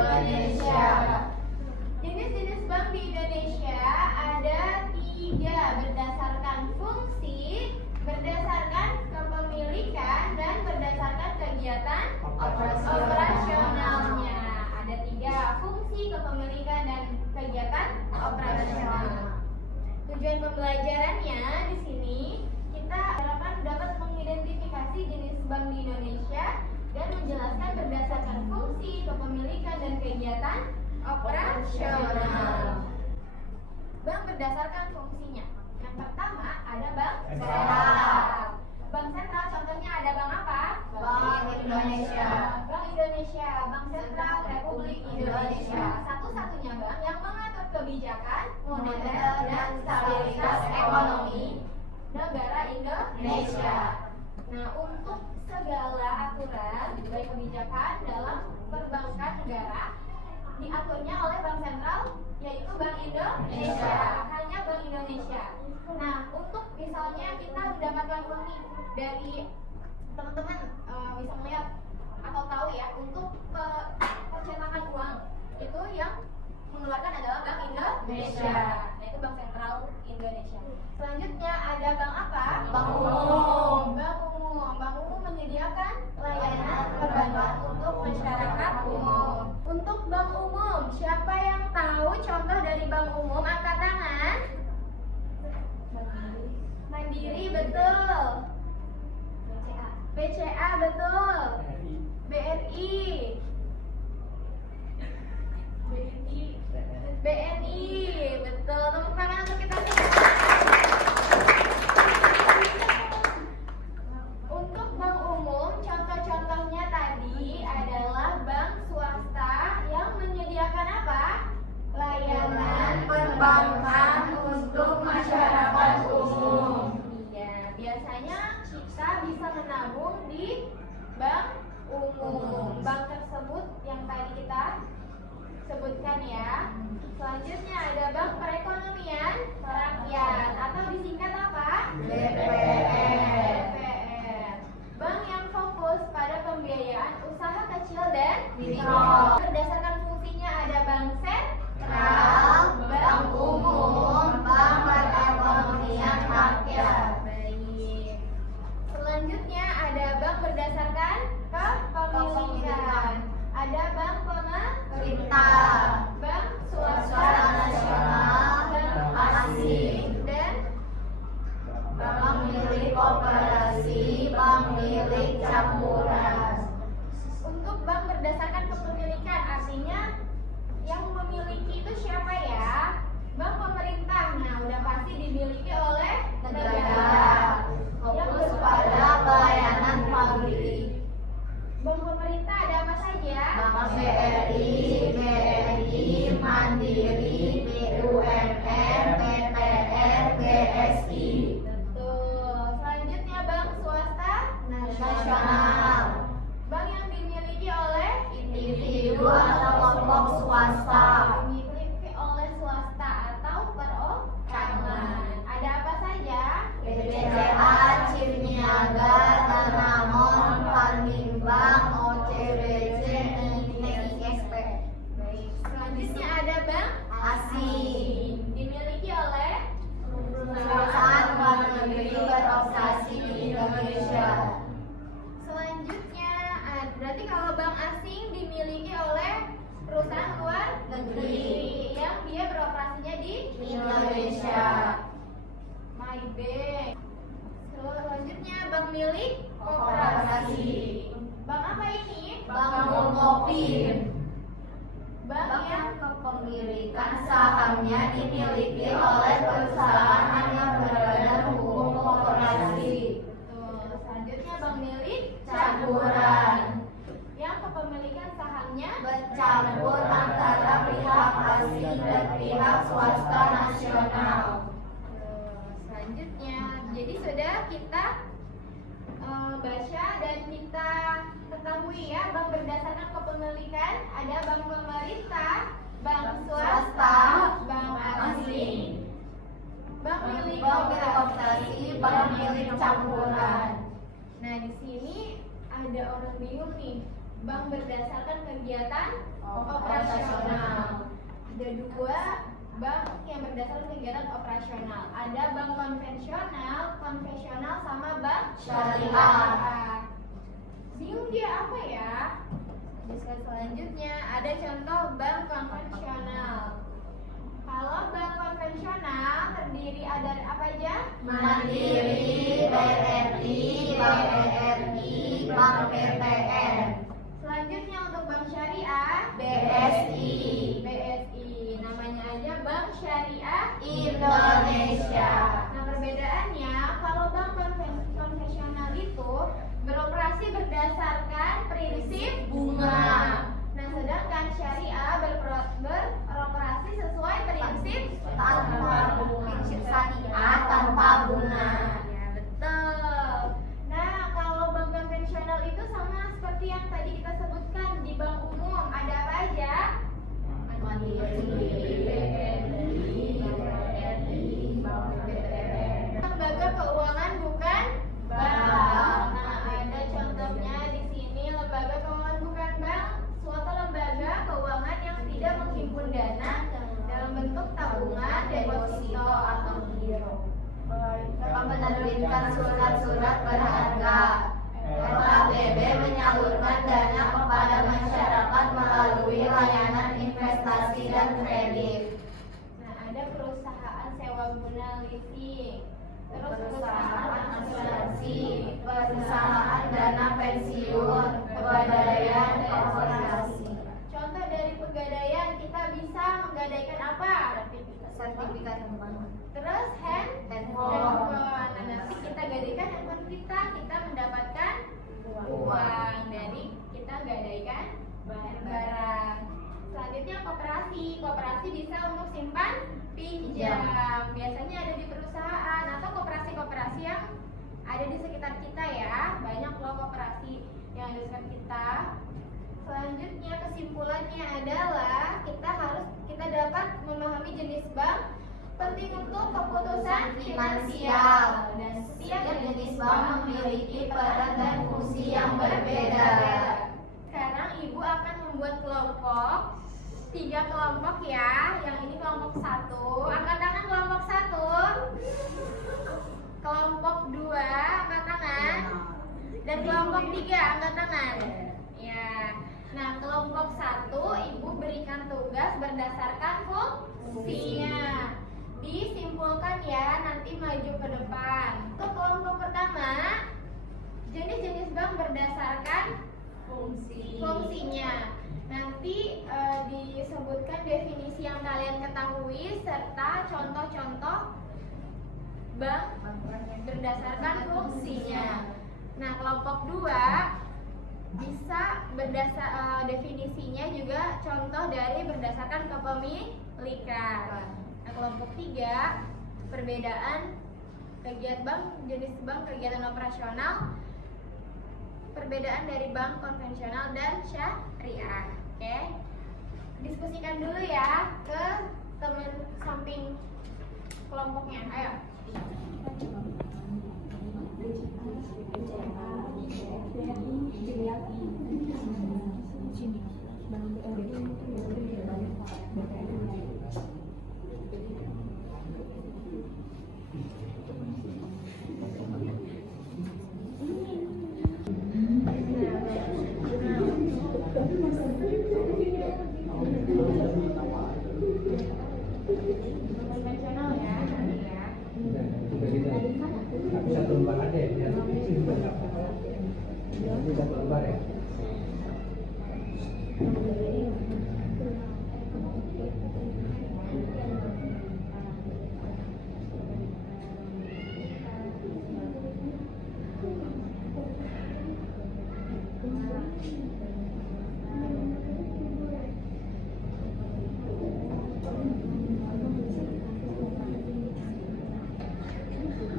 Indonesia. Jenis-jenis bank di Indonesia ada 3 berdasarkan fungsi, berdasarkan kepemilikan, dan berdasarkan kegiatan operasionalnya. Ada 3 fungsi, kepemilikan, dan kegiatan operasional. Tujuan pembelajarannya di sini kita harapkan dapat mengidentifikasi jenis bank di Indonesia dan menjelaskan berdasarkan fungsi, kepemilikan, dan kegiatan operasional. Bank berdasarkan fungsinya. Yang pertama ada bank sentral. Bank sentral contohnya ada bank apa? Bank Indonesia. Bank Indonesia, Bank Sentral Republik Indonesia. Satu-satunya bank yang mengatur kebijakan moneter dan stabilitas ekonomi negara Indonesia. Nah, untuk segala aturan baik kebijakan dalam perbankan negara diaturnya oleh Bank Sentral, yaitu Bank Indonesia. Hanya Bank Indonesia. Nah, untuk misalnya kita mendapatkan uang nih dari teman-teman bisa melihat atau tahu ya, untuk percetakan uang itu yang mengeluarkan adalah Bank Indonesia, yaitu Bank Sentral Indonesia. Selanjutnya ada bank apa? Bank umum. Bank umum. Bank umum menyediakan layanan perbankan untuk masyarakat umum. Untuk bank umum, siapa yang tahu contoh dari bank umum? Angkat tangan. Mandiri, betul. BCA, betul. BRI. BNI, betul. Tepuk tangan untuk kita semua. Untuk bank umum, contoh-contohnya tadi adalah bank swasta yang menyediakan apa? Layanan Perbankan untuk masyarakat umum. Iya, biasanya kita bisa menabung di bank umum. Bank tersebut yang tadi kita sebutkan ya. Selanjutnya ada Bank Perekonomian Rakyat atau disingkat apa? BPR. Bank yang fokus pada pembiayaan usaha kecil dan mikro. Berdasarkan fungsinya ada bank sentral, Bank umum, Bank Perekonomian Rakyat. Baik. Selanjutnya ada bank berdasarkan kepemilikan. Ada bank Pemerintah, bank swasta nasional, bank asing, dan bank milik koperasi, bank milik campuran. untuk bank berdasarkan kepemilikan artinya yang memiliki itu siapa ya? Bank pemerintah. Nah, udah pasti dimiliki oleh Negara, fokus pada pelayanan publik. Bank pemerintah ada apa saja? Bank BRI, BNI, Mandiri, BUMN, PTR, BSI. Betul. Selanjutnya bank swasta Nasional, bank yang dimiliki oleh individu atau kelompok swasta. dimiliki oleh swasta atau perorangan. Ada apa saja? BCA, Ciniaga, Danamon, Paninbank, OCBC, ISP. Baik. Selanjutnya ada bank Asing, dimiliki oleh perusahaan luar negeri beroperasi di Indonesia. selanjutnya berarti kalau bank asing dimiliki oleh perusahaan luar negeri yang dia beroperasinya di Indonesia. Maybank. Selanjutnya bank milik Koperasi. Bank apa ini? Bank Bukopin, Bank yang kepemilikan sahamnya dimiliki oleh perusahaan yang berbadan hukum koperasi. Betul. Selanjutnya bank milik Campuran, yang kepemilikan sahamnya bercampur antara pihak asing dan pihak swasta nasional. Selanjutnya, jadi sudah kita baca dan kita ketahui ya, bank berdasarkan kepemilikan ada bank pemerintah, bank swasta, bank asing, bank milik koperasi, bank milik campuran. Nah, di sini ada orang bingung nih. bank berdasarkan kegiatan operasional. Ada dua bank yang berdasarkan kegiatan operasional. Ada bank konvensional sama bank syariah. Bingung dia apa ya? Selanjutnya ada contoh bank konvensional. Kalau bank konvensional terdiri ada apa aja? Mandiri, BRI, Bank BRI, Bank BTN. Selanjutnya untuk bank syariah, BSI. Namanya aja Bank Syariah Indonesia. Nah, perbedaannya kalau bank konvensional itu beroperasi berdasarkan prinsip bunga. Nah, sedangkan syariah beroperasi sesuai prinsip Tanpa bunga. Syariah tanpa bunga. Ya, betul. Nah, kalau bank konvensional itu sama seperti yang tadi kita sebutkan di bank umum. Ada apa aja? Mandiri, BRI, Bank BTN. Lembaga keuangan bukan bank. Nah, ada contohnya di sini. Lembaga keuangan bukan bank, suatu lembaga keuangan yang tidak menghimpun dana dalam bentuk tabungan, deposito atau giro. Menerbitkan surat-surat berharga. LKBB menyalurkan dana kepada masyarakat melalui layanan investasi dan kredit. Nah, ada perusahaan sewa guna leasing, terus Perusahaan asuransi, perusahaan dana pensiun, pegadaian, korporasi. Contoh dari pegadaian kita bisa menggadaikan apa? Sertifikat tanah. Terus handphone. Nah, nanti kita gadaikan handphone kita mendapatkan uang dari kita gadaikan barang. Selanjutnya koperasi bisa untuk simpan pinjam. Biasanya ada di perusahaan atau koperasi-koperasi yang ada di sekitar kita ya. Banyak loh koperasi yang ada di sekitar kita. Selanjutnya kesimpulannya adalah kita dapat memahami jenis bank penting untuk keputusan finansial dan setiap Jenis bank memiliki peran dan fungsi yang berbeda. Sekarang ibu akan membuat kelompok 3 kelompok ya. Yang ini kelompok 1, angkat tangan kelompok 1. Kelompok 2, angkat tangan. Dan kelompok 3, angkat tangan. Ya. Nah, kelompok 1 ibu berikan tugas berdasarkan fungsinya. Disimpulkan ya, nanti maju ke depan. Untuk kelompok pertama, jenis-jenis bank berdasarkan fungsinya. Nanti disebutkan definisi yang kalian ketahui serta contoh-contoh bank berdasarkan fungsinya. Nah, kelompok 2 bisa definisinya juga contoh dari berdasarkan kepemilikan. Nah, kelompok 3 perbedaan jenis bank kegiatan operasional, perbedaan dari bank konvensional dan syariah. Oke, diskusikan dulu ya ke teman samping kelompoknya. Ayo. Konvensional ya, nanti ya. Tapi satu lembar ada ya, dia sini banyak. Ini satu lembar ya.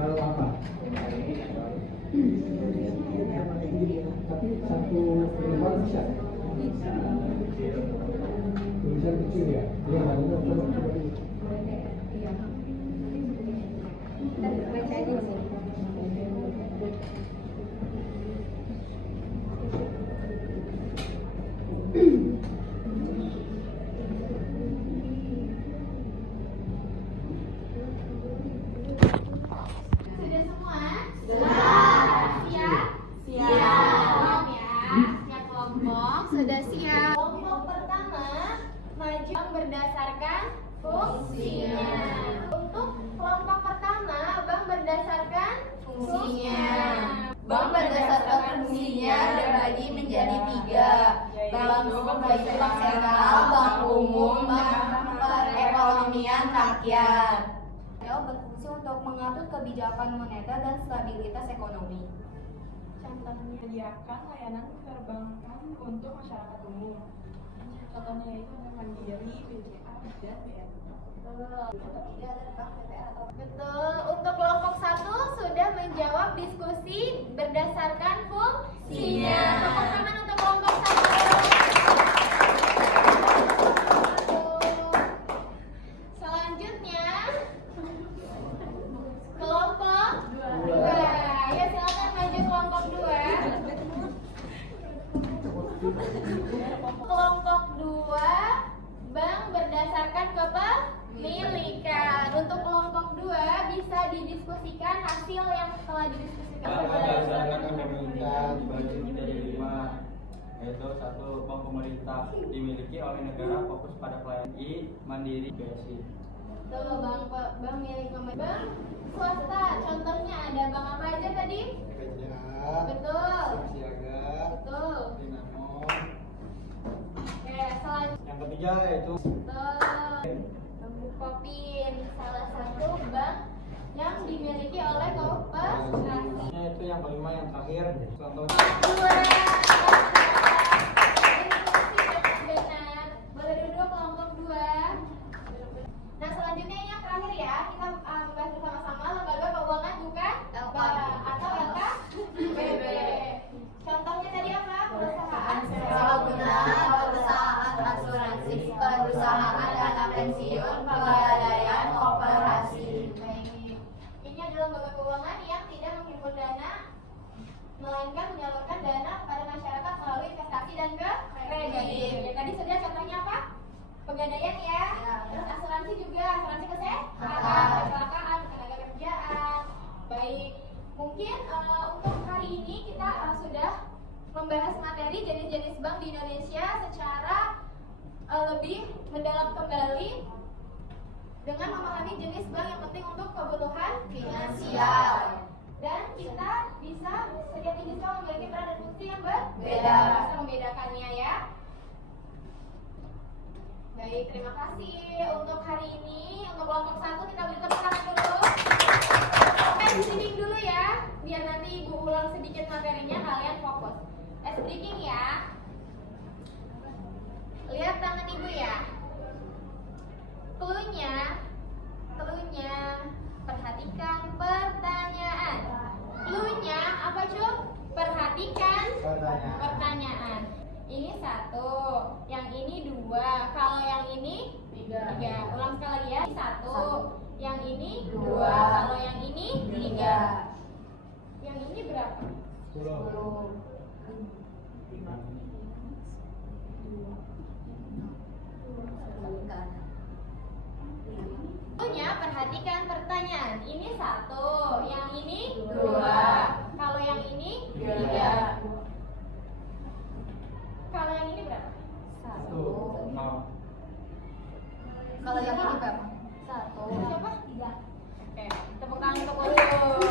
Kalau apa? Tapi satu lembar bisa. Tulisan kecil ya. Dia harusnya coba dulu. Baca aja di sini. berdasarkan fungsinya. Untuk kelompok pertama, bank berdasarkan fungsinya. Bank berdasarkan fungsinya terbagi menjadi 3. Bank yaitu bank sentral, bank umum, bank perekonomian rakyat. Berfungsi untuk mengatur kebijakan moneter dan stabilitas ekonomi. Menyediakan layanan perbankan untuk masyarakat umum. Contohnya yaitu ada Mandiri, BCA, dan BRI. Betul. Untuk kelompok 1 sudah menjawab diskusi berdasarkan fungsinya. Tepuk tangan untuk kelompok 1. Selanjutnya kelompok 2. Ya, silakan maju kelompok 2. Kelompok 2, bank berdasarkan kepemilikan. Untuk kelompok 2 bisa didiskusikan hasil yang telah didiskusikan. Bank berdasarkan kepemilikan dibagi menjadi 5, yaitu 1. Bank pemerintah dimiliki oleh negara, fokus pada pelayanan. I. Mandiri, BSI. Betul, bank milik pemerintah. Bank swasta, contohnya ada bank apa aja tadi? BCA, Betul. Siaga, Betul. Dinamo. Oke, selanjutnya. Yang ketiga yaitu Bank Bukopin, salah satu bank yang dimiliki oleh koperasi. itu yang kelima, yang terakhir contohnya. 2. Benar. Boleh duduk kelompok 2. Nah, selanjutnya ini yang terakhir ya. Kita membahas bersama-sama lembaga keuangan bukan bank atau LKBB. Contohnya tadi apa? Perusahaan Serbaguna, perusahaan asuransi, perusahaan dana pensiun, pegadaian, koperasi. Baik. Ini adalah lembaga keuangan yang tidak menghimpun dana, melainkan menyalurkan dana kepada masyarakat melalui investasi dan kredit. Ya, tadi sudah contohnya apa? Pegadaian ya. Terus asuransi juga, asuransi kesehatan, kecelakaan, tenaga kerjaan. Baik. Mungkin untuk hari ini kita sudah membahas materi jenis-jenis bank di Indonesia secara lebih mendalam kembali dengan memahami jenis bank yang penting untuk kebutuhan finansial. Dan kita bisa setiap jenis bank memiliki peran dan fungsi yang berbeda. Bisa membedakannya ya. Baik, terima kasih untuk hari ini. Untuk kelompok 1 kita beri tepuk tangan dulu. Listening dulu ya, biar nanti ibu ulang sedikit materinya, kalian fokus. Speaking ya. Lihat tangan ibu ya. Cluenya, perhatikan pertanyaan. Cluenya apa Cuk? Perhatikan pertanyaan. Ini 1, yang ini 2, kalau yang ini 3. Ulang sekali lagi ya. 1, yang ini 2, kalau yang ini 3. Yang ini berapa? 10. Punya perhatikan pertanyaan. Ini 1, yang ini 2, kalau yang ini 3. Kalau yang ini berapa? 1. Kalau yang ini berapa? 1. Siapa? 3. Oke, tepuk tangan untuk Ucu.